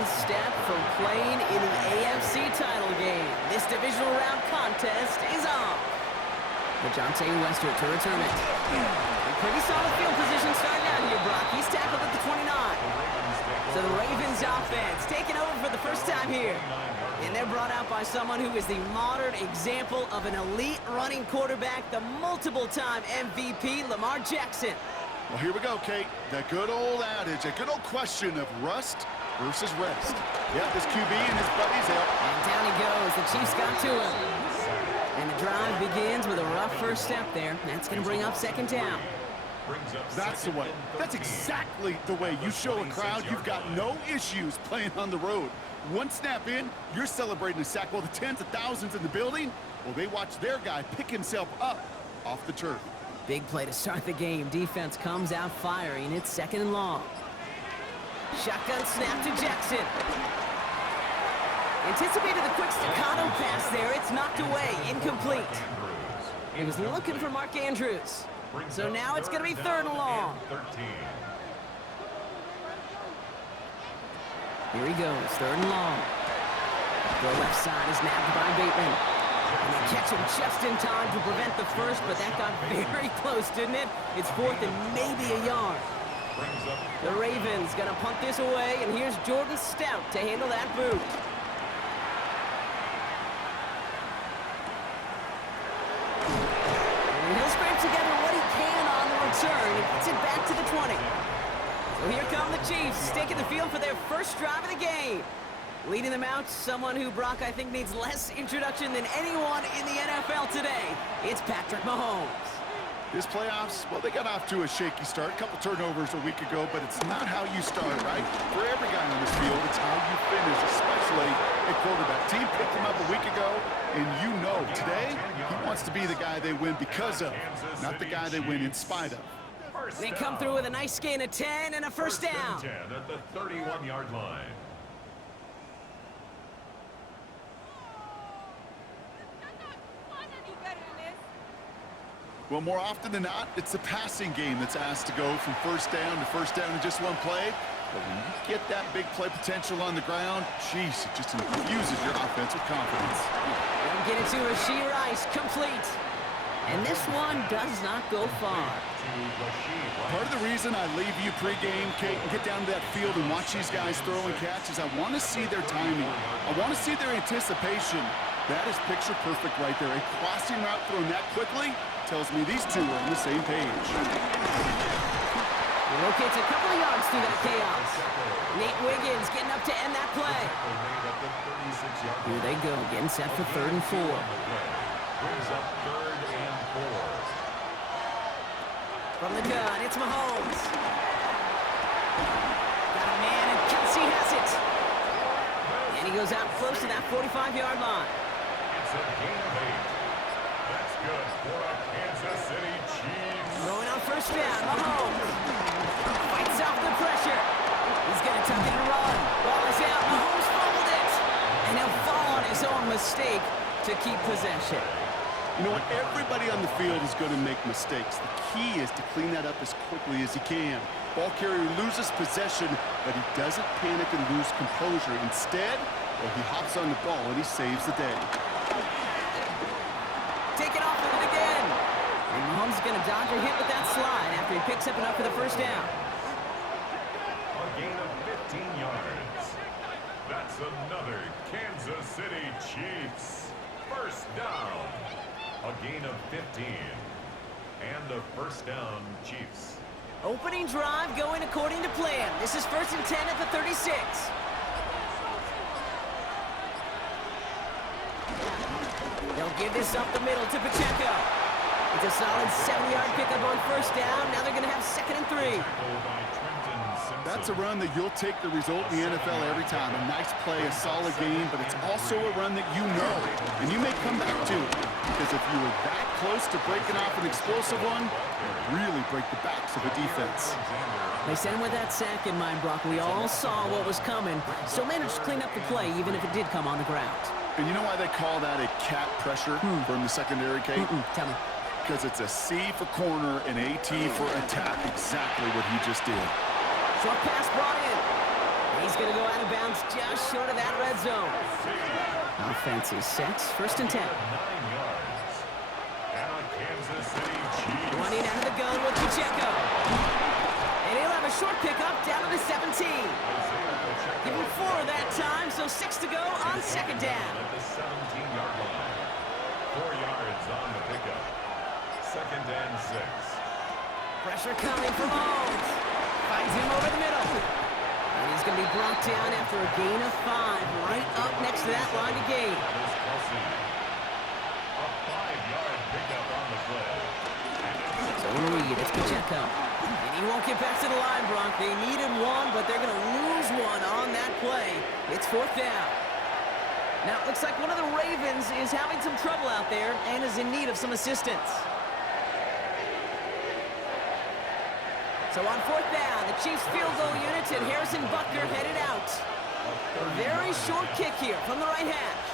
one step from playing in the AFC title game. This divisional round contest is on. DeJounte Wester to return it. Pretty solid field position starting out here, Brock. He's tackled at the 29. So the Ravens offense taking over for the first time here. And they're brought out by someone who is the modern example of an elite running quarterback, the multiple-time MVP, Lamar Jackson. Well, here we go, Kate. That good old adage, a good old question of rust versus rest. Yep, this QB and his buddies out. And down he goes. The Chiefs got to him. And the drive begins with a rough first step there. That's going to bring up second down. That's the way. That's exactly the way you show a crowd you've got no issues playing on the road. One snap in, you're celebrating a sack. Well, the tens of thousands in the building, well, they watch their guy pick himself up off the turf. Big play to start the game. Defense comes out firing. It's second and long. Shotgun snap to Jackson. Anticipated the quick staccato pass there. It's knocked away. Incomplete. He was looking for Mark Andrews. So now it's going to be third and long. Here he goes, third and long. The left side is nabbed by Bateman. And they catch him just in time to prevent the first, but that got very close, didn't it? It's fourth and maybe a yard. The Ravens going to punt this away, and here's Jordan Stout to handle that boot. And he'll scrape together what he can on the return and gets it back to the 20. So here come the Chiefs, taking the field for their first drive of the game. Leading them out, someone who, Brock, I think needs less introduction than anyone in the NFL today. It's Patrick Mahomes. This playoffs, well, they got off to a shaky start. A couple turnovers a week ago, but it's not how you start, right? For every guy on this field, it's how you finish, especially a quarterback. Team picked him up a week ago, and you know today he wants to be the guy they win because of, not the guy they win in spite of. They come through with a nice gain of 10 and a first down. 10 at the 31-yard line. Well, more often than not, it's the passing game that's asked to go from first down in just one play. But when you get that big play potential on the ground, jeez, it just infuses your offense with confidence. They'll get it to Rashee Rice, complete. And this one does not go far. Part of the reason I leave you pregame, Kate, and get down to that field and watch these guys throw and catch is I want to see their timing. I want to see their anticipation. That is picture perfect right there. A crossing route thrown that quickly tells me these two are on the same page. He locates a couple of yards through that chaos. Nate Wiggins getting up to end that play. Here they go, getting set for third and 4. Brings up third and 4. From the gun, it's Mahomes. Got a man, and Kelsey has it. And he goes out close to that 45-yard line. It's a gain of 8. That's good for a Kansas City Chiefs. Going on first down, Mahomes. Fights off the pressure. He's going to tuck it and run. Ball is out. Mahomes fumbled it. And he'll fall on his own mistake to keep possession. You know what? Everybody on the field is going to make mistakes. The key is to clean that up as quickly as he can. Ball carrier loses possession, but he doesn't panic and lose composure. Instead, well, he hops on the ball and he saves the day. Take it off with it again. And Mahomes is going to dodge a hit with that slide after he picks up enough for the first down. A gain of 15 yards. That's another Kansas City Chiefs. First down. A gain of 15. And a first down, Chiefs. Opening drive going according to plan. This is first and 10 at the 36. They'll give this up the middle to Pacheco. It's a solid 70-yard pickup on first down. Now they're going to have second and 3. That's a run that you'll take the result in the NFL every time. A nice play, a solid game, but it's also a run that you know, and you may come back to it. Because if you were that close to breaking off an explosive one, it'll really break the backs of a defense. They sent him with that sack in mind, Brock. We all saw what was coming. Still managed to clean up the play, even if it did come on the ground. And you know why they call that a cat pressure from the secondary, Kate? Tell me. Because it's a C for corner and a T for attack. Exactly what he just did. Short pass brought in. He's going to go out of bounds just short of that red zone. Offense is set. First and 10. 9 yards. And a Kansas City Chiefs. Running out of the gun with Pacheco. And he'll have a short pickup down to the 17. Give him 4 that time, so 6 to go on second down. At the 17-yard line. 4 yards on the pickup. Second and 6. Pressure coming from Holmes. Finds him over the middle. And he's going to be brought down after a gain of 5, right up next to that line of gain. A 5-yard pickup on the play. So in the lead, it's Pacheco. And he won't get back to the line, Brock. They needed 1, but they're going to lose 1 on that play. It's 4th down. Now, it looks like one of the Ravens is having some trouble out there and is in need of some assistance. So on 4th down, the Chiefs field goal unit and Harrison Butker headed out. A very short kick here from the right hash.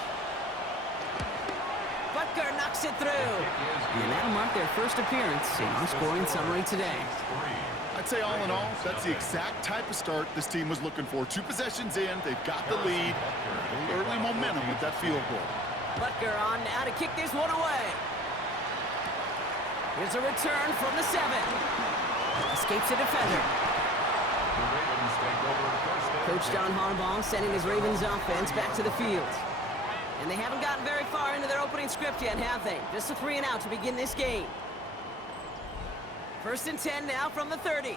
Butker knocks it through. And that'll mark their first appearance in our scoring summary today. I'd say all in all, that's the exact type of start this team was looking for. 2 possessions in, they've got the lead. A little early momentum with that field goal. Butker on now to kick this one away. Here's a return from the 7. Escapes a defender. Coach John Harbaugh sending his Ravens offense back to the field. And they haven't gotten very far into their opening script yet, have they? Just a 3 and out to begin this game. First and 10 now from the 30.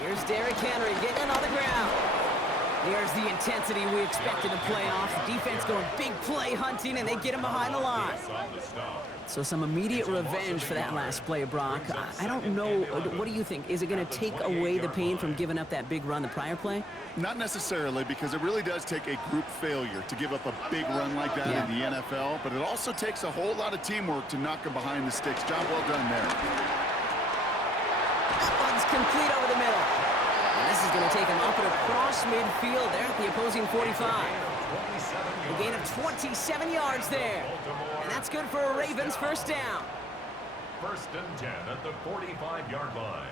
Here's Derrick Henry getting on the ground. There's the intensity we expected in playoffs. Defense going big play hunting, and they get him behind the line. So some immediate revenge for that last play, Brock. I don't know. What do you think? Is it going to take away the pain from giving up that big run the prior play? Not necessarily, because it really does take a group failure to give up a big run like that in the NFL, but it also takes a whole lot of teamwork to knock them behind the sticks. Job well done there. That one's complete over the middle. And this is going to take him up and across midfield there at the opposing 45. A gain of 27 yards there. And that's good for a Ravens first down. First and 10 at the 45-yard line.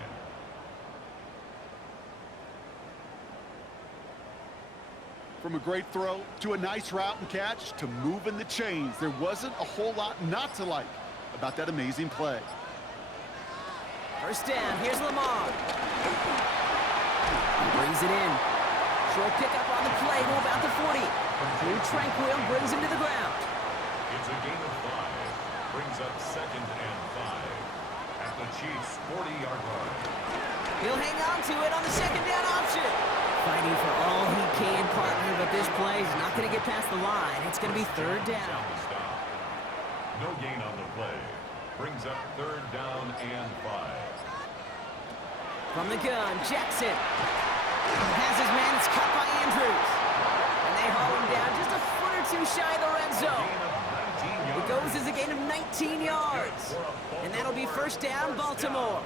From a great throw to a nice route and catch to moving the chains, there wasn't a whole lot not to like about that amazing play. First down, here's Lamar. He brings it in. Short pickup on the play to about the 40. Drew Tranquil brings him to the ground. It's a gain of 5. Brings up second and 5 at the Chiefs' 40-yard line. He'll hang on to it on the second down option. Fighting for all he can, partner, but this play is not going to get past the line. It's going to be third down. No gain on the play. Brings up third down and 5. From the gun, Jackson has his man. It's caught by Andrews. And they haul him down just a foot or 2 shy of the red zone. It goes as a gain of 19 yards. And that'll be first down, Baltimore.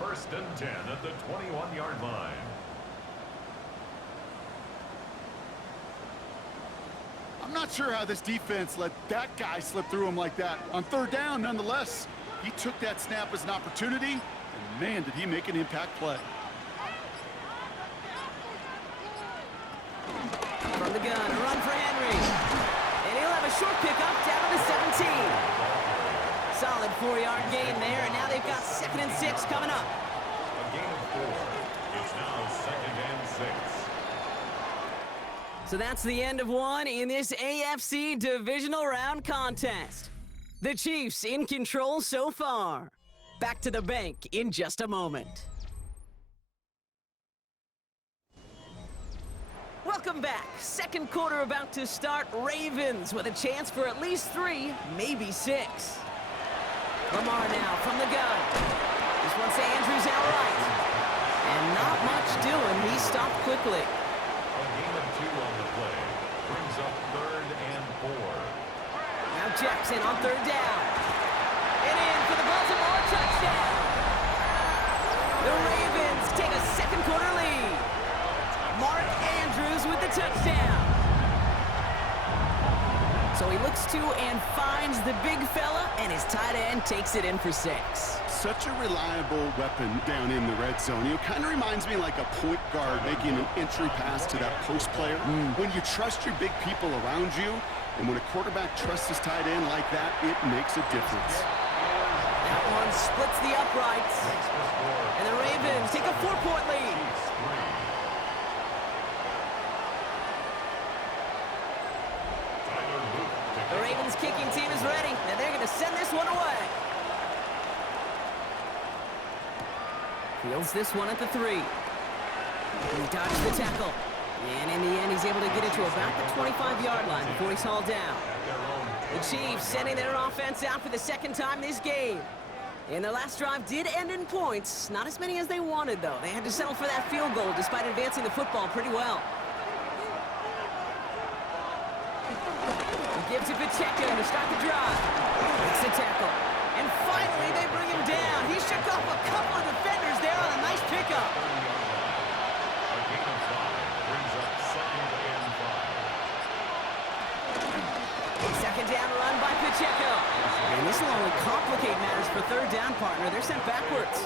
First and 10 at the 21-yard line. I'm not sure how this defense let that guy slip through him like that. On third down, nonetheless, he took that snap as an opportunity, and man, did he make an impact play. From the gun, a run for Henry. And he'll have a short pickup down to the 17. Solid 4-yard gain there, and now they've got second and 6 coming up. A gain of 4. It's now second and 6. So that's the end of one in this AFC Divisional Round contest. The Chiefs in control so far. Back to the bank in just a moment. Welcome back. Second quarter about to start. Ravens with a chance for at least 3, maybe 6. Lamar now from the gun. This one's to Andrews outright. And not much doing. He stopped quickly. A gain of 2 on the play. Brings up third and 4. Now Jackson on third down. And in for the Baltimore touchdown. The Ravens take a second quarter lead. Mark Andrews with the touchdown. So he looks looks to and finds the big fella, and his tight end takes it in for 6. Such a reliable weapon down in the red zone. It kind of reminds me like a point guard making an entry pass to that post player. When you trust your big people around you, and when a quarterback trusts his tight end like that, it makes a difference. That one splits the uprights. And the Ravens take a 4-point lead. The Ravens kicking team is ready, and they're going to send this one away. Fields this one at the 3. He dodged the tackle. And in the end, he's able to get it to about the 25-yard line before he's hauled down. The Chiefs sending their offense out for the second time this game. And their last drive did end in points. Not as many as they wanted, though. They had to settle for that field goal despite advancing the football pretty well. Give to Pacheco to start the drive. Makes the tackle. And finally, they bring him down. He shook off a couple of defenders there on a nice pickup. Second down run by Pacheco. And this will only complicate matters for third down, partner. They're sent backwards.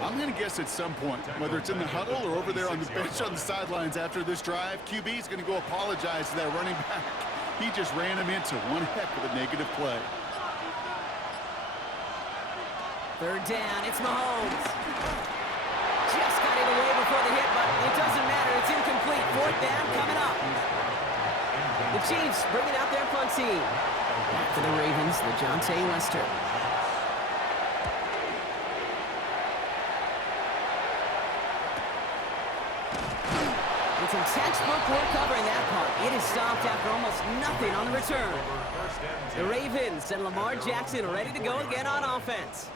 I'm going to guess at some point, whether it's in the huddle or over there on the bench on the sidelines after this drive, QB is going to go apologize to that running back. He just ran him into one heck of a negative play. Third down, it's Mahomes. Just got it away before the hit, but it doesn't matter. It's incomplete. Fourth down coming up. The Chiefs bringing out their punt team. Back to the Ravens, the Jonte Wester. It's a textbook work covering that punt. It is stopped after almost nothing on the return. The Ravens and Lamar Jackson ready to go again on offense.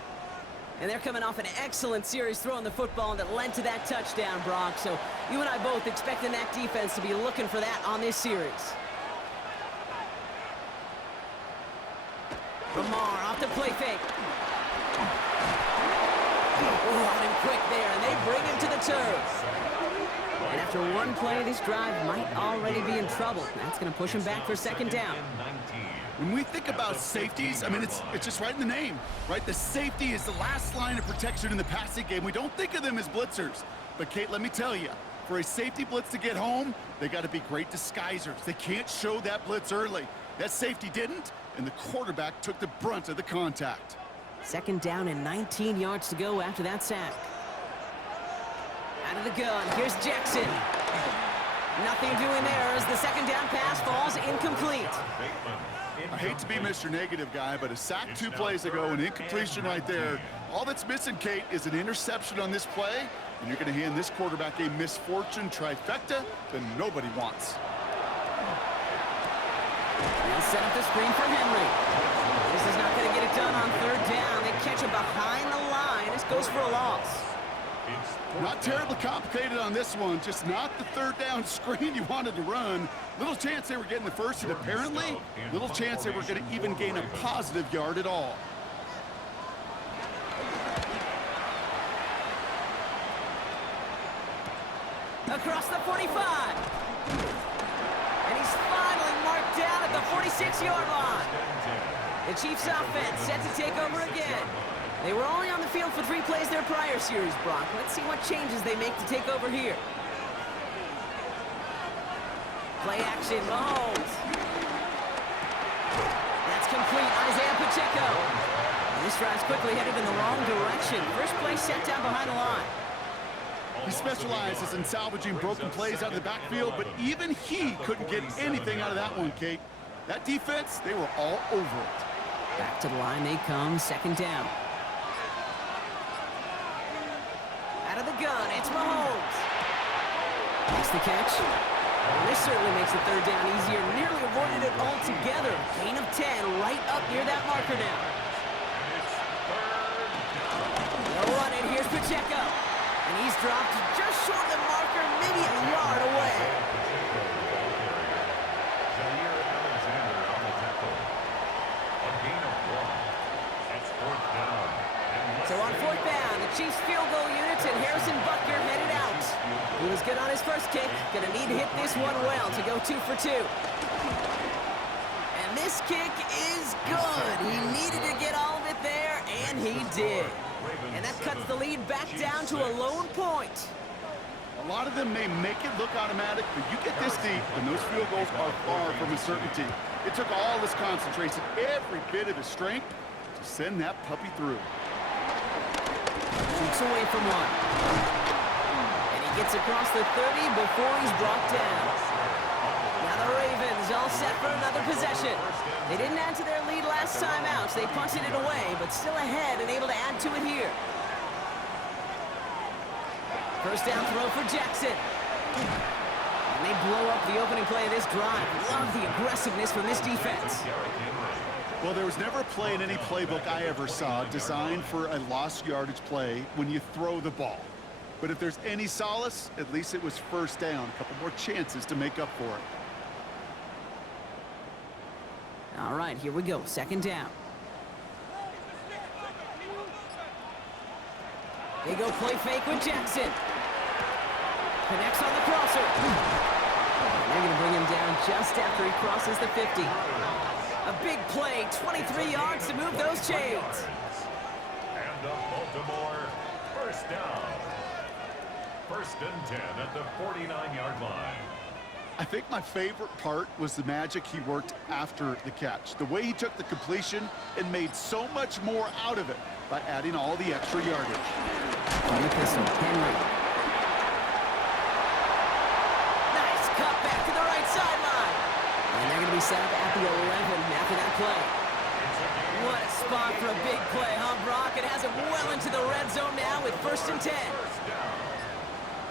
And they're coming off an excellent series throwing the football that led to that touchdown, Brock. So you and I both expecting that defense to be looking for that on this series. Lamar off the play fake. Oh, out and quick there, and they bring him to the turf. And after one play, this drive might already be in trouble. That's going to push him back for second down. When we think about safeties, I mean, it's just right in the name, right? The safety is the last line of protection in the passing game. We don't think of them as blitzers. But, Kate, let me tell you, for a safety blitz to get home, they got to be great disguisers. They can't show that blitz early. That safety didn't, and the quarterback took the brunt of the contact. Second down and 19 yards to go after that sack. Out of the gun, here's Jackson. Nothing doing there as the second down pass falls incomplete. I hate to be Mr. Negative guy, but a sack 2 plays ago, an incompletion right there. All that's missing, Kate, is an interception on this play, and you're going to hand this quarterback a misfortune trifecta that nobody wants. They'll set up the screen for Henry. This is not going to get it done on third down. They catch him behind the line. This goes for a loss. Not terribly complicated on this one, just not the third down screen you wanted to run. Little chance they were getting the first, and apparently, little chance they were going to even gain a positive yard at all. Across the 45. And he's finally marked down at the 46-yard line. The Chiefs offense set to take over again. They were only on the field for 3 plays their prior series, Brock. Let's see what changes they make to take over here. Play action, Mahomes. That's complete, Isaiah Pacheco. And this drive's quickly headed in the wrong direction. First play set down behind the line. He specializes in salvaging broken plays out of the backfield, but even he couldn't get anything out of that one, Kate. That defense, they were all over it. Back to the line they come, second down. Out of the gun, it's Mahomes. Makes the catch. And this certainly makes the third down easier. Nearly avoided it altogether. Gain of 10 right up near that marker now. They'll run it. Here's Pacheco. And he's dropped just short of the marker, maybe a yard away. So on fourth down, the Chiefs field goal units and Harrison Butker headed out. He was good on his first kick. Gonna need to hit this one well to go 2 for 2. And this kick is good. He needed to get all of it there, and he did. And that cuts the lead back down to a lone point. A lot of them may make it look automatic, but you get this deep, and those field goals are far from a certainty. It took all his concentration, every bit of his strength, to send that puppy through. Shoots away from one. And he gets across the 30 before he's brought down. Now the Ravens all set for another possession. They didn't add to their lead last time out, so they punted it away, but still ahead and able to add to it here. First down throw for Jackson. And they blow up the opening play of this drive. Love the aggressiveness from this defense. Well, there was never a play in any playbook I ever saw designed for a lost yardage play when you throw the ball. But if there's any solace, at least it was first down. A couple more chances to make up for it. All right, here we go. Second down. They go play fake with Jackson. Connects on the crosser. And they're going to bring him down just after he crosses the 50. A big play, 23 yards to move those chains. And the Baltimore first down. First and 10 at the 49-yard line. I think my favorite part was the magic he worked after the catch. The way he took the completion and made so much more out of it by adding all the extra yardage. On the pistol, Henry. Nice cut back to the right sideline. And they're going to be set up at the 11 after that play. What a spot for a big play, huh, Brock? It has it well into the red zone now with first and 10.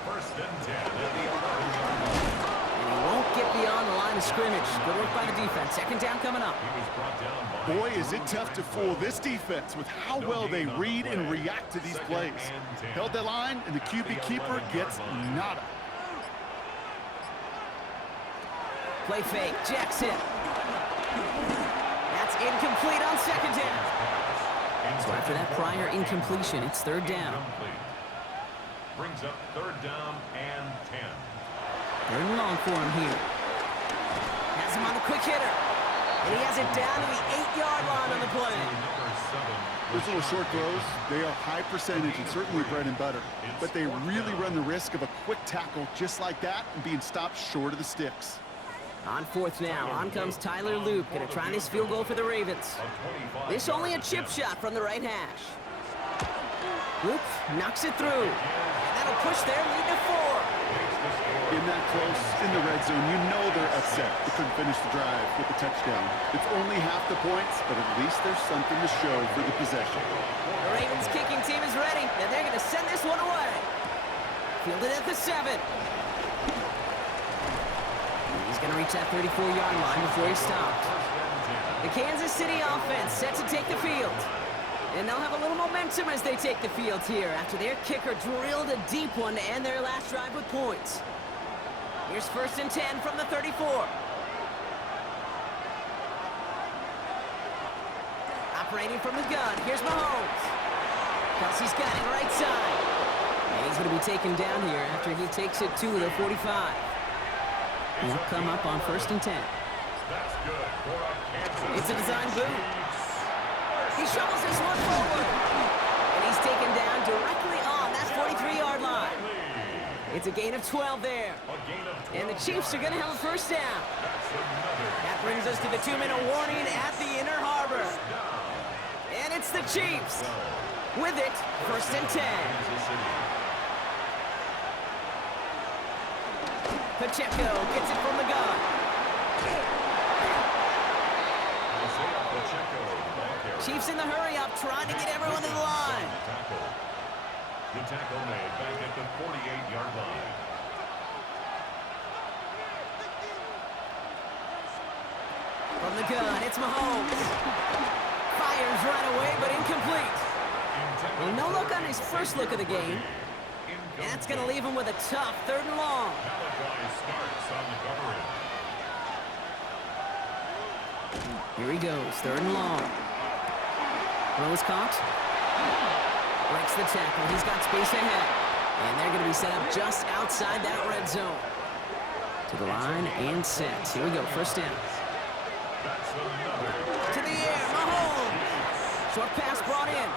First and 10 at the 11-yard line. And he won't get beyond the line of scrimmage. Good work by the defense. Second down coming up. He was brought down by Boy, is it tough to fool this defense with how well they read and react to these plays. Held that line, and the QB keeper gets nada. Play fake, Jackson. That's incomplete on second down. So after that prior incompletion, it's third down. Brings up third down and 10. Third and long for him here. Has him on the quick hitter. And he has it down to the 8-yard line on the play. Those little short throws, they are high percentage and certainly bread and butter. But they really run the risk of a quick tackle just like that and being stopped short of the sticks. On fourth now, on comes Tyler Luke, going to try this field goal for the Ravens. This only a chip shot from the right hash. Luke knocks it through. That'll push their lead to 4. In that close, in the red zone, you know they're upset. They couldn't finish the drive with the touchdown. It's only half the points, but at least there's something to show for the possession. The Ravens kicking team is ready, and they're going to send this one away. Fielded at the 7. He's going to reach that 34-yard line before he's stopped. The Kansas City offense set to take the field. And they'll have a little momentum as they take the field here after their kicker drilled a deep one to end their last drive with points. Here's first and 10 from the 34. Operating from the gun, here's Mahomes. Kelsey's got it right side. And he's going to be taken down here after he takes it to the 45. And he'll come up on first and 10. That's good for a Kansas It's a design boot. He shovels this one forward. And he's taken down directly on that 43-yard line. It's a gain of 12 there. And the Chiefs are going to have a first down. That brings us to the 2-minute warning at the Inner Harbor. And it's the Chiefs. With it, first and 10. Pacheco gets it from the gun. Chiefs in the hurry up, trying to get everyone to the line. The tackle made back at the 48-yard line. From the gun, it's Mahomes. Fires right away, but incomplete. Well, no look on his first look of the game. And that's going to leave him with a tough third and long. Starts on the coverage. Here he goes, third and long. Rose caught. Breaks the tackle. He's got space ahead. And they're going to be set up just outside that red zone. To the line and set. Here we go, first down. Short pass brought in.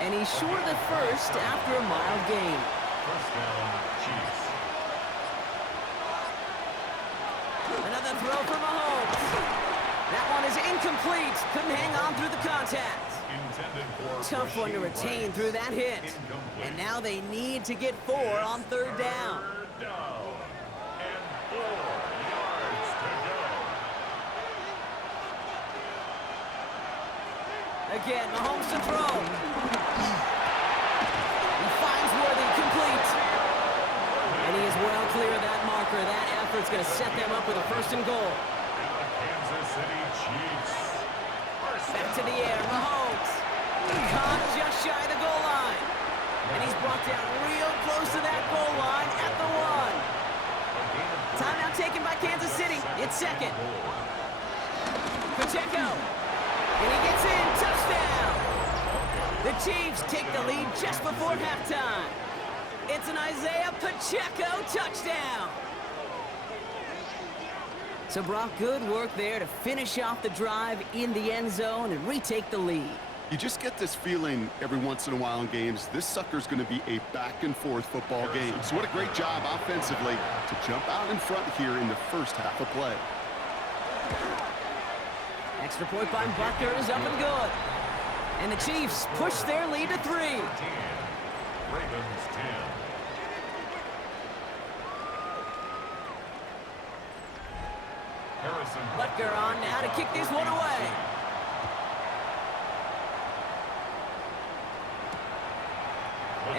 And he's short of the first after a mild gain. First down, Chiefs. Another throw for Mahomes. That one is incomplete. Couldn't hang on through the contact. Intended for Tough one to retain through that hit. Incomplete. And now they need to get 4 on third down. Third down. And 4 yards to go. Again, Mahomes to throw. He finds Worthy, complete. And he is well clear of that marker. That effort's going to set them up with a first and goal. And the Kansas City Chiefs. Back to the air, Mahomes. Caught just shy of the goal line. And he's brought down real close to that goal line at the 1. Timeout taken by Kansas City. It's second. Pacheco. And he gets in. Touchdown. The Chiefs take the lead just before halftime. It's an Isaiah Pacheco touchdown. So, Brock, good work there to finish off the drive in the end zone and retake the lead. You just get this feeling every once in a while in games, this sucker's going to be a back-and-forth football game. So what a great job offensively to jump out in front here in the first half of play. Extra point by Butker is up and good. And the Chiefs push their lead to 3. 10. Ravens 10. Harrison Butker on now to kick this one away.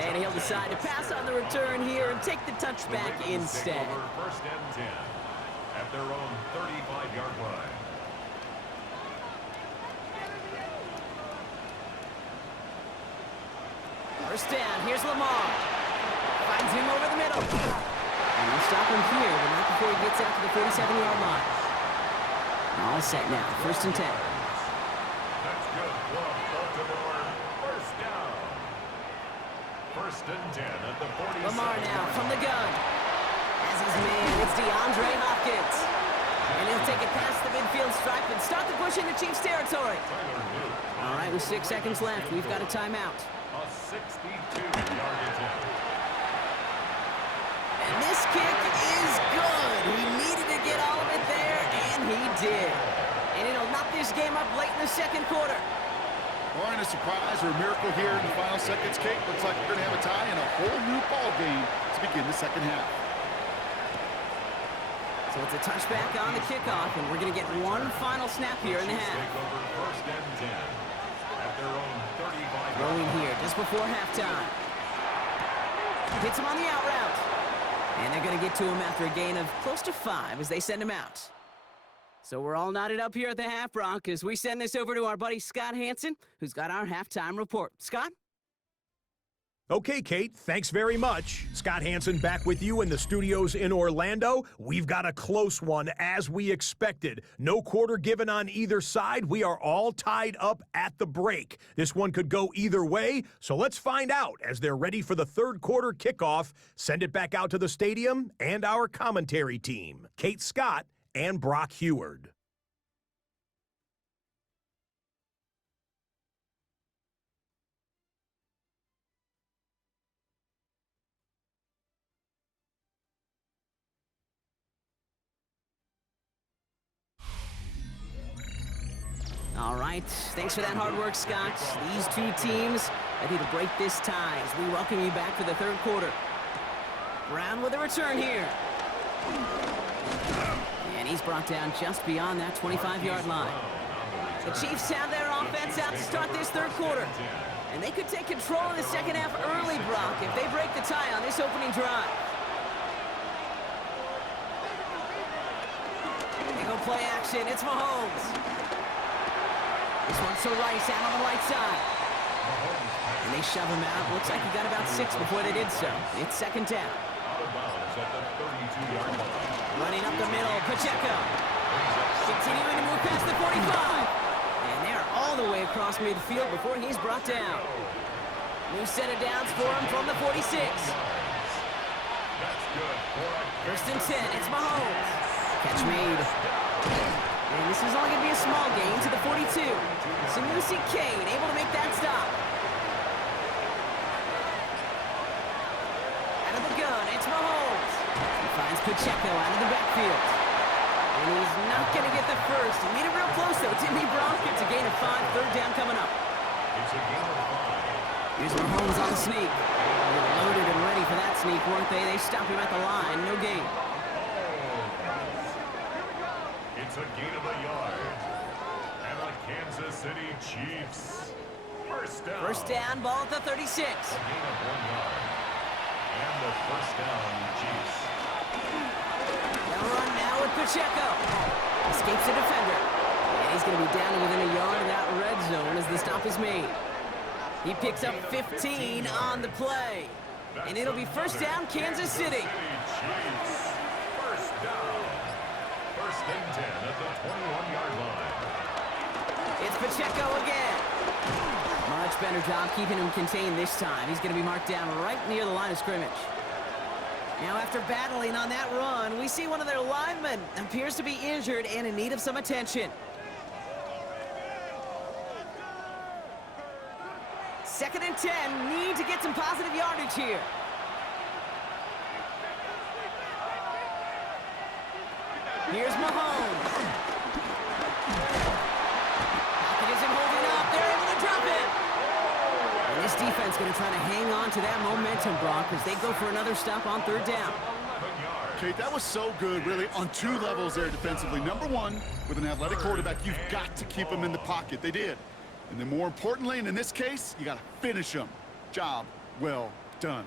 And he'll decide to pass on the return here and take the touchback instead. First and 10 at their own 35-yard line. First down, here's Lamar. Finds him over the middle. And we'll stop him here, but not before he gets out to the 47-yard line. All set now, first and 10. That's good from Baltimore. First down. First and 10 at the 47. Lamar now from the gun. As his man, it's DeAndre Hopkins. And he'll take it past the midfield stripe and start the push into Chiefs territory. All right, with 6 seconds left, we've got a timeout. A 62-yard attempt. And this kick is good. He needed to get all of it there, and he did. And it'll knock this game up late in the second quarter. Or in a surprise or a miracle here in the final seconds, Kate. Looks like we're going to have a tie and a whole new ball game to begin the second half. So it's a touchback on the kickoff, and we're going to get one final snap here in the half. Take over first and 10 at their own 35. Throwing here just before halftime. Hits him on the out route. And they're going to get to him after a gain of close to 5 as they send him out. So we're all knotted up here at the half, Brock, as we send this over to our buddy Scott Hansen, who's got our halftime report. Scott? Okay, Kate, thanks very much. Scott Hansen back with you in the studios in Orlando. We've got a close one, as we expected. No quarter given on either side. We are all tied up at the break. This one could go either way, so let's find out as they're ready for the third quarter kickoff. Send it back out to the stadium and our commentary team, Kate Scott and Brock Heward. All right, thanks for that hard work, Scott. These two teams ready to break this tie as we welcome you back for the third quarter. Brown with a return here. And he's brought down just beyond that 25-yard line. The Chiefs have their offense out to start this third quarter. And they could take control of the second half early, Brock, if they break the tie on this opening drive. They go play action. It's Mahomes. This one's to Rice out on the right side. And they shove him out. Looks like he got about 6 before they did so. It's second down. Out of bounds at the 32-yard line. Running up the middle, Pacheco. Continuing to move past the 45. And they're all the way across midfield before he's brought down. New set of downs for him from the 46. That's good for a First and 10, it's Mahomes. Catch made. And this is only going to be a small gain to the 42. So you see Kane able to make that stop. Out of the gun, it's Mahomes. He finds Pacheco out of the backfield. And he's not going to get the first. He made it real close, though, didn't he, Brock? It's a gain of 5, third down coming up. It's a gain of 5. Here's Mahomes on the sneak. They were loaded and ready for that sneak, weren't they? They stopped him at the line. No gain. It's a gain of a yard. And the Kansas City Chiefs. First down. First down, ball at the 36. A gain of 1 yard. And the first down, Chiefs. They'll run now with Pacheco. Escapes the defender. And he's going to be down to within a yard of that red zone as the stop is made. He picks up 15 on the play. And it'll be first down, Kansas City. Chiefs. First down. First and 10 at the 21-yard line. It's Pacheco again. Much better job keeping him contained this time. He's going to be marked down right near the line of scrimmage. Now, after battling on that run, we see one of their linemen appears to be injured and in need of some attention. Second and 10, need to get some positive yardage here. Here's Mahomes. Pocket isn't holding up. They're able to drop it. And this defense going to try to hang on to that momentum, Brock, as they go for another stop on third down. Kate, that was so good, really, on 2 levels there defensively. Number 1, with an athletic quarterback, you've got to keep him in the pocket. They did. And then more importantly, and in this case, you got to finish him. Job well done.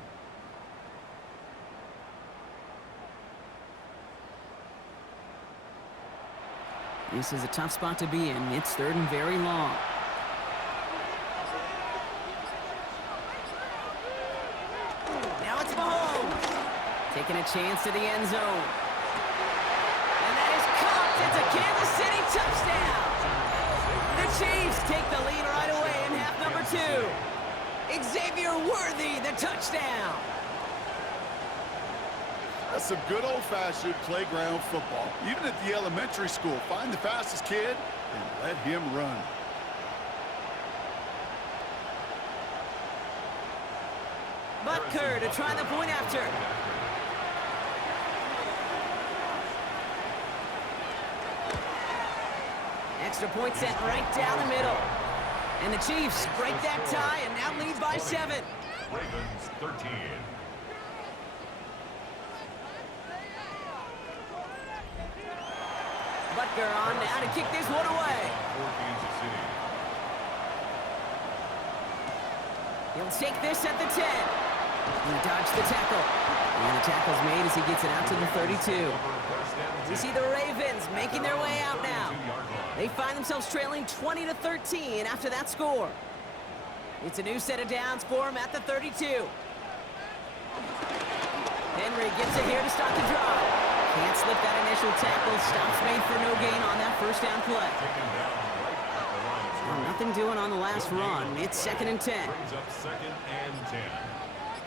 This is a tough spot to be in. It's third and very long. Now it's Mahomes. Taking a chance to the end zone. And that is caught. It's a Kansas City touchdown. The Chiefs take the lead right away in half number 2. Xavier Worthy, the touchdown. That's some good old-fashioned playground football. Even at the elementary school, find the fastest kid and let him run. Butker to try the point after. Extra point set right down the middle. And the Chiefs break that tie and now lead by 7. Ravens 13. Butker on now to kick this one away. For Kansas City. He'll take this at the 10. He dodged the tackle. And the tackle's made as he gets it out to the 32. We see the Ravens making their way out now. They find themselves trailing 20-13 after that score. It's a new set of downs for them at the 32. Henry gets it here to start the drive. Can't slip that initial tackle. Stops made for no gain on that first down play. Well, nothing doing on the last run. It's second and 10. Brings up second and 10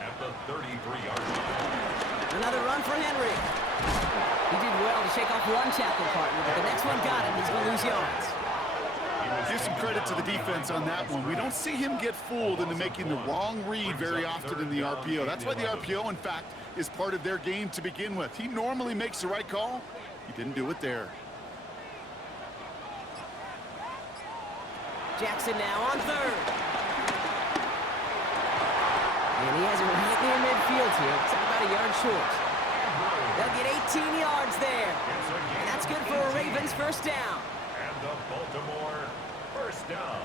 at the 33-yard line. Another run for Henry. He did well to shake off one tackle partner, but the next one got him. He's going to lose yards. Give some credit to the defense on that one. We don't see him get fooled into making the wrong read very often in the RPO. That's why the RPO, in fact, is part of their game to begin with. He normally makes the right call. He didn't do it there. Jackson now on third. And he has it right near midfield here. It's about a yard short. They'll get 18 yards there. And that's good for a Ravens first down. And the Baltimore first down.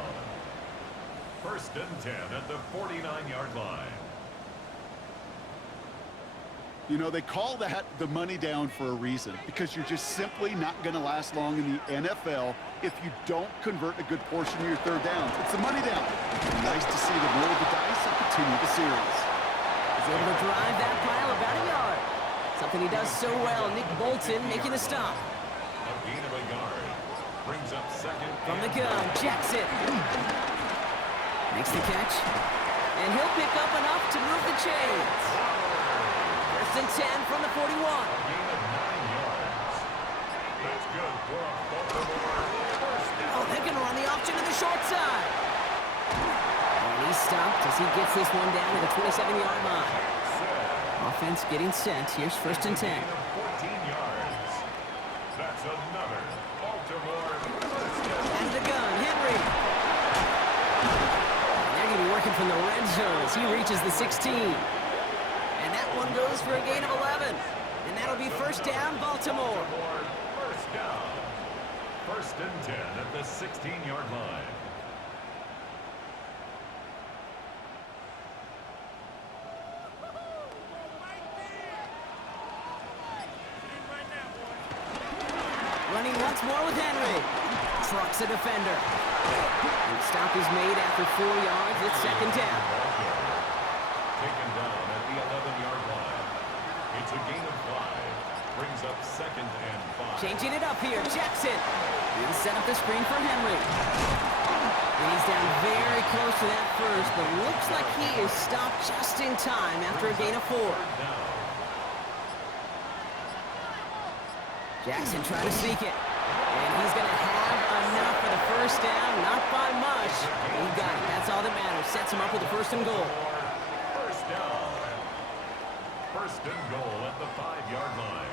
First and 10 at the 49-yard line. You know, they call that the money down for a reason, because you're just simply not going to last long in the NFL if you don't convert a good portion of your third downs. It's the money down. Nice to see them roll the dice and continue the series. He's able to drive that pile about a yard. Something he does so well. Nick Bolton making the stop. A gain of a yard. Brings up second. From the gun, Jackson. Makes the catch. And he'll pick up enough to move the chains. First and 10 from the 41. A gain of 9 yards. That's good for a Baltimore first down. Oh, they're going to run the option to the short side. And he's stopped as he gets this one down to the 27-yard line. Offense getting set. Here's first and 10. Gain of 14 yards. That's another Baltimore first down. And the gun, Henry. And they're going to be working from the red zone as he reaches the 16. And that one goes for a gain of 11. And that'll be first down, Baltimore. First down. First and 10 at the 16-yard line. Running once more with Henry. Trucks a defender. And the stop is made after 4 yards. It's second down. Taken down at the 11-yard line. It's a gain of 5. Brings up second and 5. Changing it up here. Jackson. He'll set up the screen for Henry. And he's down very close to that first, but looks like he is stopped just in time after a gain of 4. Jackson trying to sneak it. And he's going to have enough for the first down. Not by much. He got it. That's all that matters. Sets him up with a first and goal. First down. First and goal at the 5-yard line.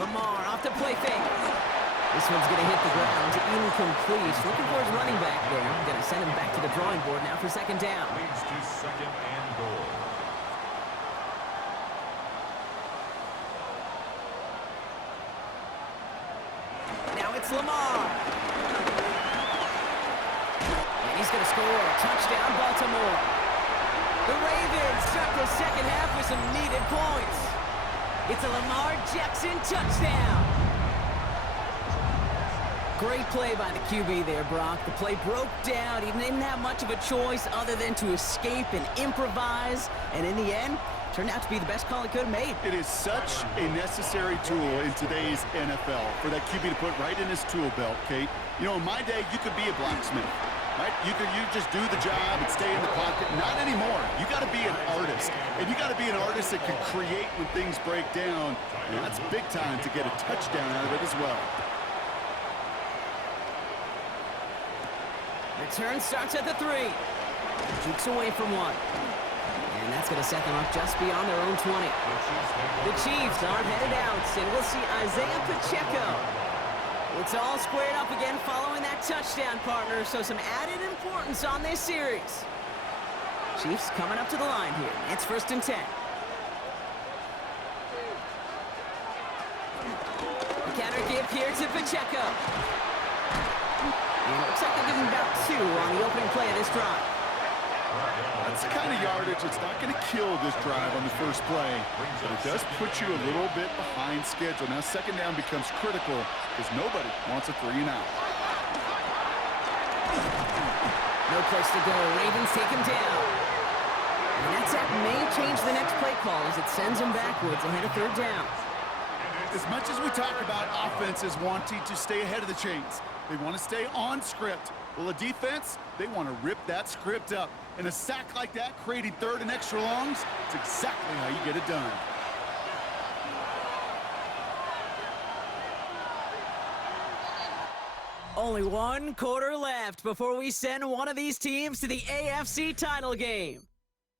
Lamar off the play fake. This one's going to hit the ground. Incomplete. Looking for his running back there. Going to send him back to the drawing board now for second down. Leads to second and goal. Now it's Lamar. And he's going to score a touchdown, Baltimore. The Ravens start the second half with some needed points. It's a Lamar Jackson touchdown. Great play by the QB there, Brock. The play broke down. He didn't have much of a choice other than to escape and improvise. And in the end, turned out to be the best call he could have made. It is such a necessary tool in today's NFL for that QB to put right in his tool belt, Kate. You know, in my day, you could be a blacksmith, right? You just do the job and stay in the pocket. Not anymore. You got to be an artist. And you got to be an artist that can create when things break down. And that's big time to get a touchdown out of it as well. Return starts at the 3. Jukes away from one. And that's going to set them up just beyond their own 20. The Chiefs are headed out, and we'll see Isaiah Pacheco. It's all squared up again following that touchdown, partner, so some added importance on this series. Chiefs coming up to the line here. It's first and 10. The counter give here to Pacheco. And it looks like they're giving about 2 on the opening play of this drive. That's the kind of yardage that's not going to kill this drive on the first play, but it does put you a little bit behind schedule. Now second down becomes critical because nobody wants a 3 and out. No place to go. Ravens take him down. And that sack may change the next play call as it sends him backwards ahead of third down. As much as we talk about offenses wanting to stay ahead of the chains, they want to stay on script. Well, a defense, they want to rip that script up. And a sack like that, creating third and extra longs, it's exactly how you get it done. Only 1 quarter left before we send one of these teams to the AFC title game.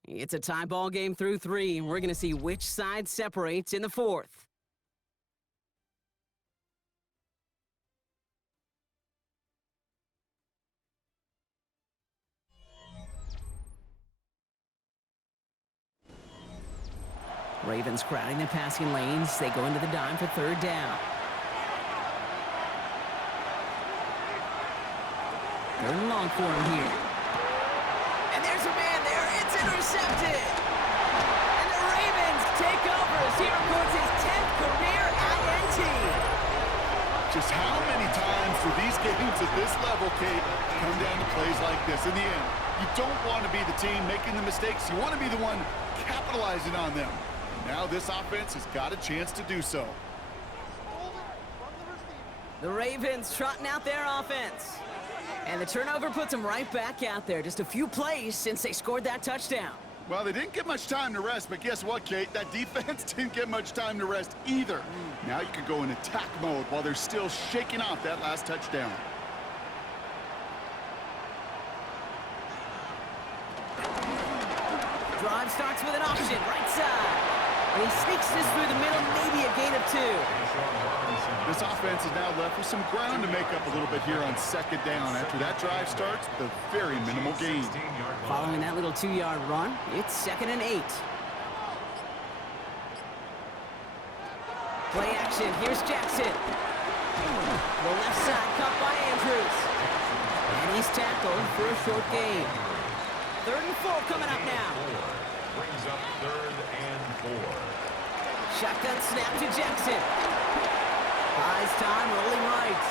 It's a tie ball game through 3, and we're going to see which side separates in the 4th. Ravens crowding the passing lanes. They go into the dime for third down. Third and long for him here. And there's a man there. It's intercepted. And the Ravens take over as he records his 10th career INT. Just how many times do these games at this level, Kate, come down to plays like this? In the end, you don't want to be the team making the mistakes. You want to be the one capitalizing on them. And now this offense has got a chance to do so. The Ravens trotting out their offense. And the turnover puts them right back out there. Just a few plays since they scored that touchdown. Well, they didn't get much time to rest, but guess what, Kate? That defense didn't get much time to rest either. Now you can go in attack mode while they're still shaking off that last touchdown. Drive starts with an option, right side. And he sneaks this through the middle, maybe a gain of 2. This offense is now left with some ground to make up a little bit here on second down. After that drive starts, with a very minimal gain. Following that little 2-yard run, it's 2nd and 8. Play action, here's Jackson. The left side cut by Andrews. And he's tackled for a short gain. 3rd and 4 coming up now. Brings up 3rd and 4. Shotgun snap to Jackson. Buys time, rolling right.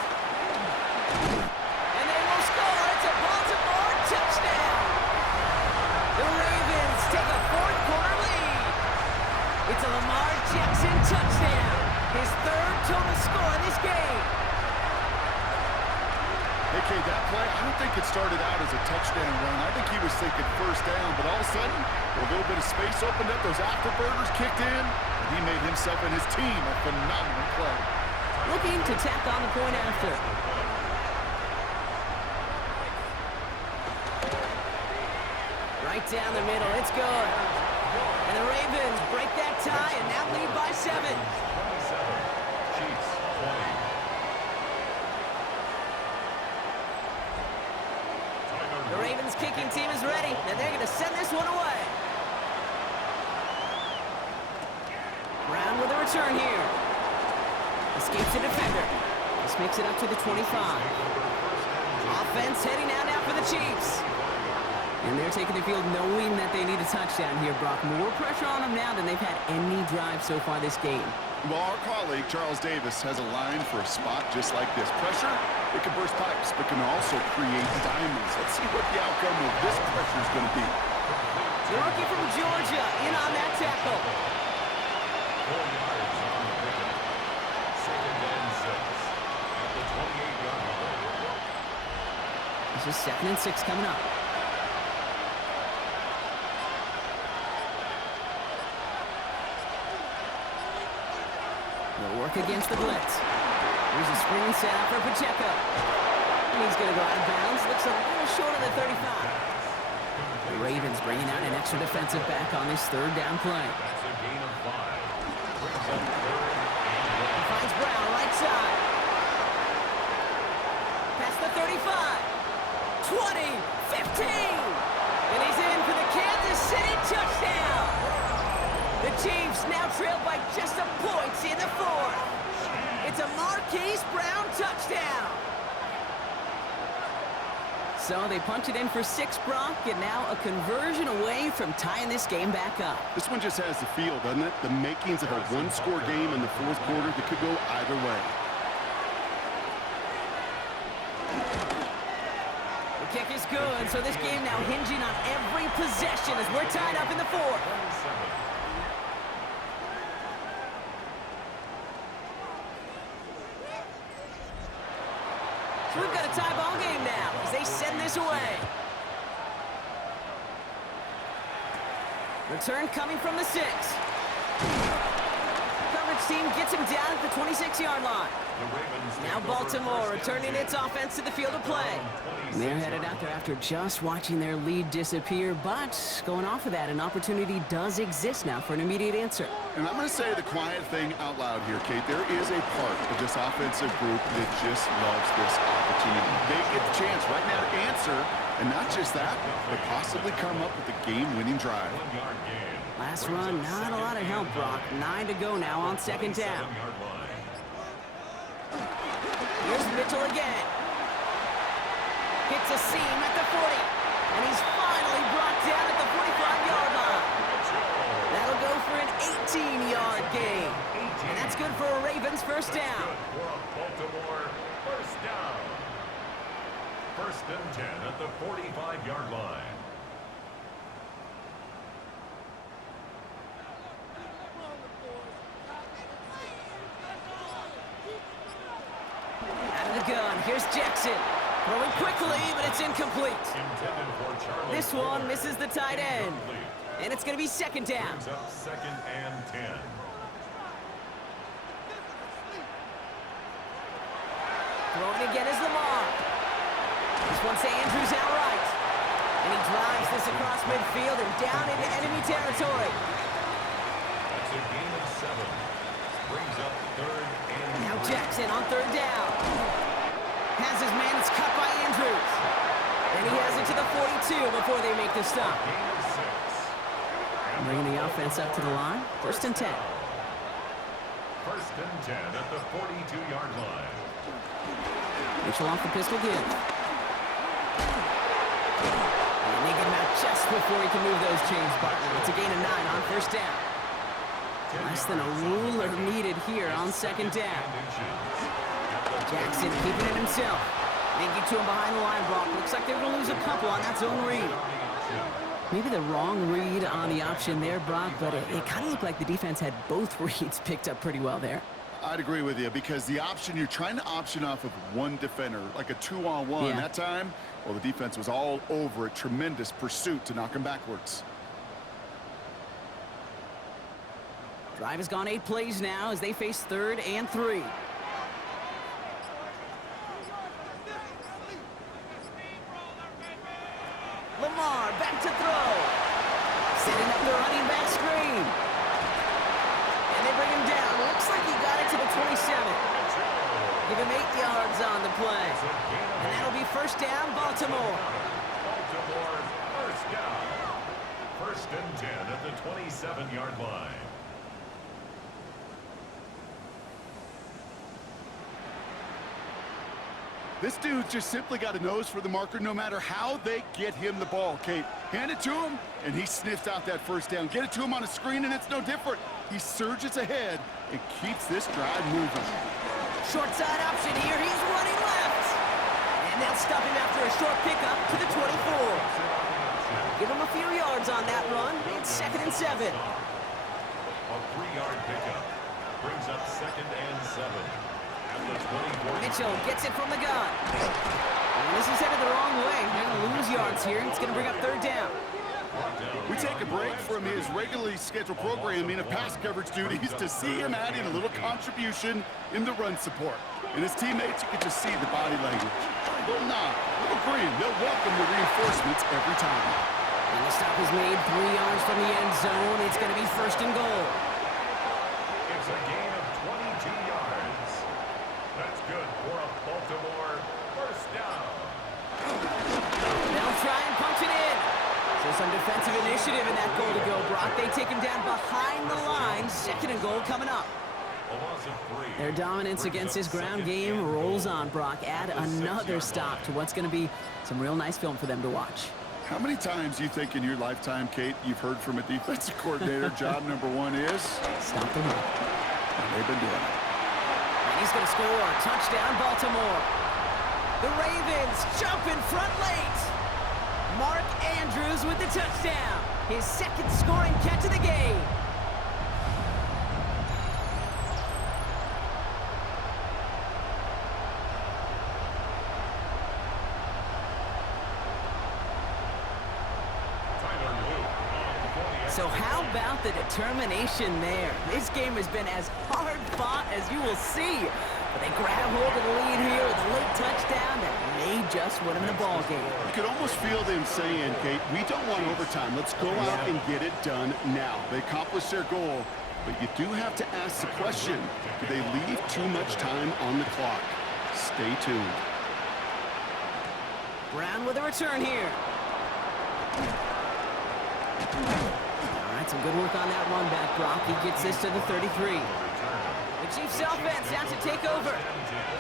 And they will score. It's a Baltimore touchdown. The Ravens take a 4th quarter lead. It's a Lamar Jackson touchdown. His 3rd total score in this game. Hey, Kate, that play, I don't think it started out as a touchdown run. I think he was thinking first down, but all of a sudden, a little bit of space opened up, those afterburners kicked in, and he made himself and his team a phenomenal play. Looking to tack on the point after. Right down the middle, it's good. And the Ravens break that tie and now lead by 7. 27. Chiefs 20. The Ravens kicking team is ready, and they're going to send this one away. Brown with a return here. Escapes the defender. This makes it up to the 25. Offense heading out now for the Chiefs. And they're taking the field knowing that they need a touchdown here, Brock. More pressure on them now than they've had any drive so far this game. Well, our colleague, Charles Davis, has a line for a spot just like this. Pressure, it can burst pipes, but can also create diamonds. Let's see what the outcome of this pressure is going to be. The rookie from Georgia in on that tackle. 4 yards on the pickup. 2nd and 6 at the 28-yard line. This is 2nd and 6 coming up. They'll work against the blitz. Here's a screen set out for Pacheco. And he's going to go out of bounds. Looks a little short of the 35. The Ravens bringing out an extra defensive back on this 3rd down play. That's a gain of 5. Brings up 3rd and 1. He finds Brown, right side. Past the 35. 20, 15. And he's in for the Kansas City touchdown. The Chiefs now trail by just a point in the 4th. It's a Marquise Brown touchdown. So they punch it in for 6, Brock, and now a conversion away from tying this game back up. This one just has the feel, doesn't it? The makings of a one-score game in the 4th quarter that could go either way. The kick is good, so this game now hinging on every possession as we're tied up in the 4th. 27. So we've got a tie ball game now as they send this away. Return coming from the 6. Coverage team gets him down at the 26-yard line. Now Baltimore returning its offense to the field of play. And they're headed out there after just watching their lead disappear, but going off of that, an opportunity does exist now for an immediate answer. And I'm going to say the quiet thing out loud here, Kate. There is a part of this offensive group that just loves this opportunity. They get the chance right now to answer, and not just that, but possibly come up with a game-winning drive. 1-yard gain. Last run, not a lot of help, Brock. 9 to go now on 2nd down. 7-yard line. Here's Mitchell again. Hits a seam at the 40. And he's finally brought down at the 45-yard line. That'll go for an 18-yard gain. And that's good for a Ravens 1st down. For a Baltimore 1st down. 1st and 10 at the 45-yard line. Out of the gun, here's Jackson. Throwing quickly, but it's incomplete. Intended for Charlie This one Ford. misses the tight end. Incomplete. And it's going to be second down. Brings up 2nd and 10. Throwing again is Lamar. This one's to Andrews outright. And he drives this across midfield and down into enemy territory. That's a gain of 7. Brings up 3rd and Now 3. Jackson on 3rd down. Has his man, it's cut by Andrews. And he has it to the 42 before they make the stop. Gain of 6. Bringing the offense up to the line. 1st and 10. 1st and 10 at the 42-yard line. Mitchell off the pistol give. And they get him out just before he can move those chains, Barton. It's a gain of 9 on 1st down. Less than a ruler needed here on 2nd down. Jackson keeping it himself. They get to him behind the line, Brock. Looks like they're going to lose a couple on that zone read. Maybe the wrong read on the option there, Brock, but it kind of looked like the defense had both reads picked up pretty well there. I'd agree with you because the option, you're trying to option off of one defender, like a 2-on-1. Yeah. That time, well, the defense was all over it. Tremendous pursuit to knock him backwards. Drive has gone 8 plays now as they face 3rd and 3. Lamar back to throw. Setting up the running back screen. And they bring him down. Looks like he got it to the 27. Give him 8 yards on the play. And that'll be 1st down, Baltimore. Baltimore 1st down. 1st and 10 at the 27-yard line. This dude's just simply got a nose for the marker no matter how they get him the ball, Kate. Hand it to him, and he sniffs out that 1st down. Get it to him on a screen, and it's no different. He surges ahead and keeps this drive moving. Short side option here. He's running left. And they'll stop him after a short pickup to the 24. Give him a few yards on that run. It's 2nd and 7. A 3-yard pickup. Brings up 2nd and 7. At the 24. Mitchell gets it from the gun. And this is headed the wrong way. They're going to lose yards here. It's going to bring up 3rd down. We take a break from his regularly scheduled programming of pass coverage duties to see him adding a little contribution in the run support. And his teammates, you can just see the body language. They'll nod, they'll grin, they'll welcome the reinforcements every time. And the stop is made 3 yards from the end zone. It's going to be 1st and goal. It's a gain of 22 yards. That's good for a Baltimore 1st down. They'll try and punch it in. So some defensive initiative in that goal to go, Brock. They take him down behind the line. 2nd and goal coming up. A loss of 3. Their dominance against his ground game rolls on, Brock. Add another stop to what's going to be some real nice film for them to watch. How many times do you think in your lifetime, Kate, you've heard from a defensive coordinator, job number 1 is? Stop the run. And they've been doing it. And he's going to score. Touchdown, Baltimore. The Ravens jump in front late. Mark Andrews with the touchdown. His 2nd scoring catch of the game. So how about the determination there? This game has been as hard fought as you will see. But they grab hold of the lead here with a late touchdown that may just win them the ball game. You could almost feel them saying, Kate, we don't want overtime. Let's go out and get it done now. They accomplished their goal, but you do have to ask the question, do they leave too much time on the clock? Stay tuned. Brown with a return here. All right, some good work on that run back, Brock. He gets this to the 33. The Chiefs offense out to take over.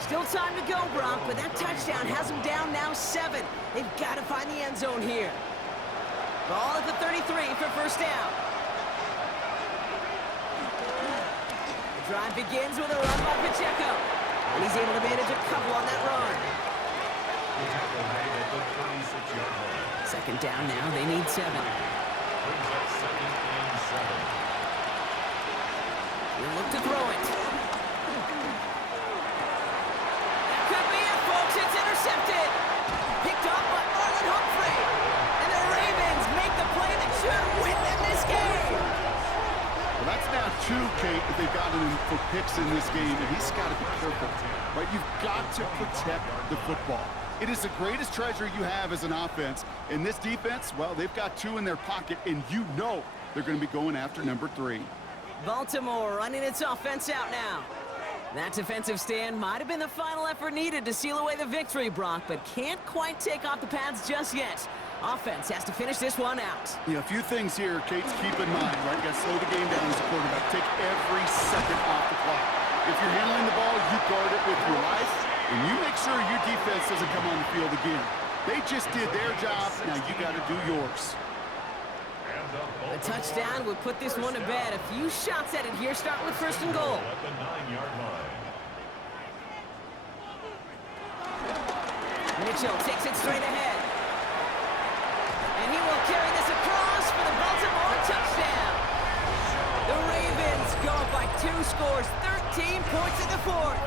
Still time to go, Brock, but that touchdown has them down now 7. They've got to find the end zone here. Ball at the 33 for 1st down. The drive begins with a run by Pacheco. And he's able to manage a couple on that run. 2nd down now. They need 7. He'll look to throw it. That could be it, folks. It's intercepted. that they've gotten him for picks in this game, and he's got to be careful, right? You've got to protect the football. It is the greatest treasure you have as an offense. In this defense, well, they've got 2 in their pocket, and you know they're going to be going after number 3. Baltimore running its offense out now. That defensive stand might have been the final effort needed to seal away the victory, Brock, but can't quite take off the pads just yet. Offense has to finish this one out. Yeah, a few things here, Kate, to keep in mind, right? You got to slow the game down as a quarterback. Take every second off the clock. If you're handling the ball, you guard it with your life, and you make sure your defense doesn't come on the field again. They just did their job. Now you got to do yours. A touchdown would put this one to bed. A few shots at it here, start with 1st and goal. At the 9-yard line. Mitchell takes it straight ahead. And he will carry this across for the Baltimore touchdown. The Ravens go up by 2 scores, 13 points in the 4th.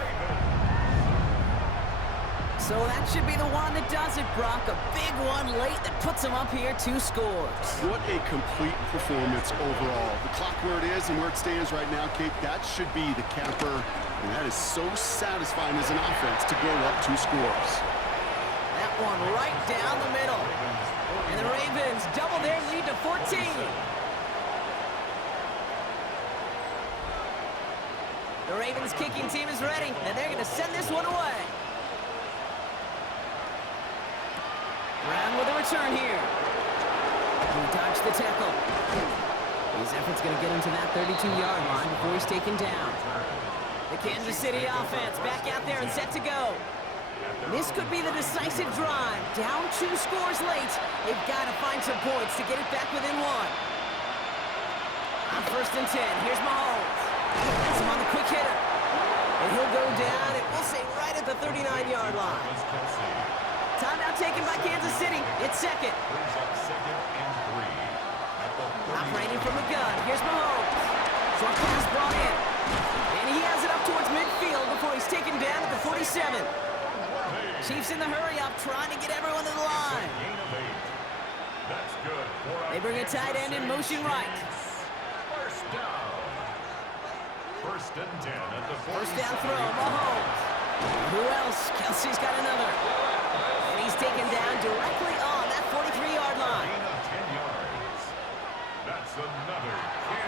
So that should be the one that does it, Brock. A big one late that puts them up here 2 scores. What a complete performance overall. The clock where it is and where it stands right now, Kate, that should be the capper. And that is so satisfying as an offense to go up 2 scores. That one right down the middle. And the Ravens double their lead to 14. The Ravens kicking team is ready, and they're going to send this one away. Brown with a return here. He dodged the tackle. His effort's going to get him to that 32-yard line before he's taken down. The Kansas City offense back out there and set to go. This could be the decisive drive. Down 2 scores late. They've got to find some points to get it back within 1. On 1st and 10, here's Mahomes. That's him on the quick hitter. And he'll go down, and we'll say right at the 39-yard line. Timeout taken by Kansas City. It's 2nd. Operating from the gun. Here's Mahomes. Short pass brought in. And he has it up towards midfield before he's taken down at the 47. Chiefs in the hurry up, trying to get everyone to the line. They bring a tight end in motion right. First and 10 at the 47. First down throw, Mahomes. Who else? Kelsey's got another. And he's taken down directly on that 43-yard line. That's another.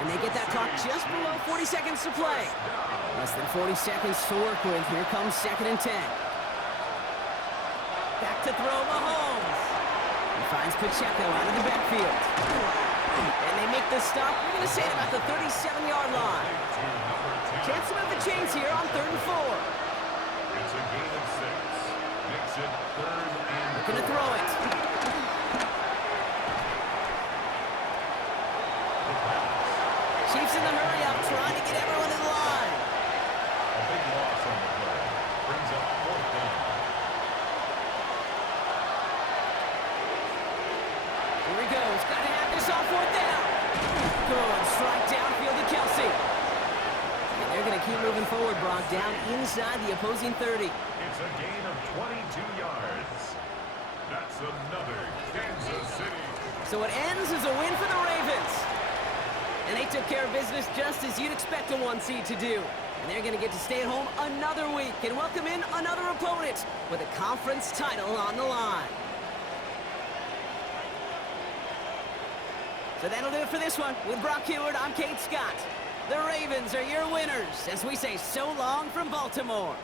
And they get that clock just below 40 seconds to play. Less than 40 seconds to work with. Here comes 2nd and 10. Back to throw, Mahomes. He finds Pacheco out of the backfield. And they make the stop. We're going to say it about the 37-yard line. Chance to move the chains here on 3rd and 4. It's a gain of 6. Makes it 3rd and Looking to throw it. Chiefs in the hurry up, trying to get everyone in line. a big loss on the play. Brings up 4th down. Here he goes. Got to have this on 4th down. Good strike downfield to Kelsey. And they're going to keep moving forward, Brock, down inside the opposing 30. It's a gain of 22 yards. That's another Kansas City. So it ends as a win for the Ravens. And they took care of business just as you'd expect a 1 seed to do. And they're going to get to stay at home another week and welcome in another opponent with a conference title on the line. So that'll do it for this one. With Brock Heward, I'm Kate Scott. The Ravens are your winners as we say so long from Baltimore.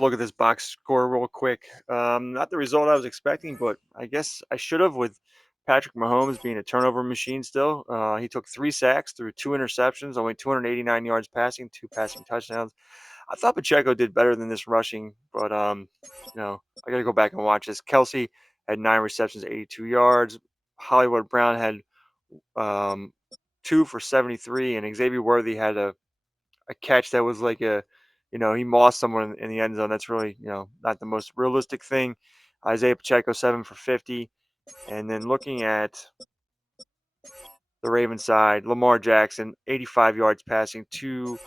Look at this box score real quick. Not the result I was expecting, but I guess I should have with Patrick Mahomes being a turnover machine still. He took 3 sacks through 2 interceptions, only 289 yards passing, 2 passing touchdowns. I thought Pacheco did better than this rushing, but I got to go back and watch this. Kelsey had 9 receptions, 82 yards. Hollywood Brown had 2 for 73, and Xavier Worthy had a catch that was like a he mossed someone in the end zone. That's really, not the most realistic thing. Isaiah Pacheco, 7 for 50. And then looking at the Ravens side, Lamar Jackson, 85 yards passing, 2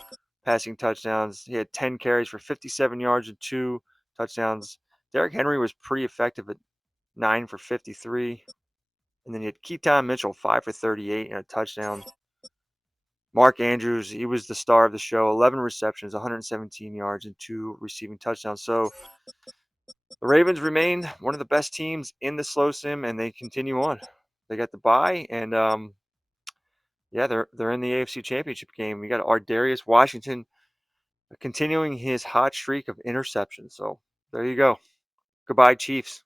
passing touchdowns. He had 10 carries for 57 yards and 2 touchdowns. Derrick Henry was pretty effective at 9 for 53. And then you had Keaton Mitchell, 5 for 38 and a touchdown. Mark Andrews, he was the star of the show, 11 receptions, 117 yards, and 2 receiving touchdowns. So the Ravens remain one of the best teams in the slow sim, and they continue on. They got the bye, and yeah, they're in the AFC Championship game. We got Ardarius Washington continuing his hot streak of interceptions. So there you go. Goodbye, Chiefs.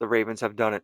The Ravens have done it.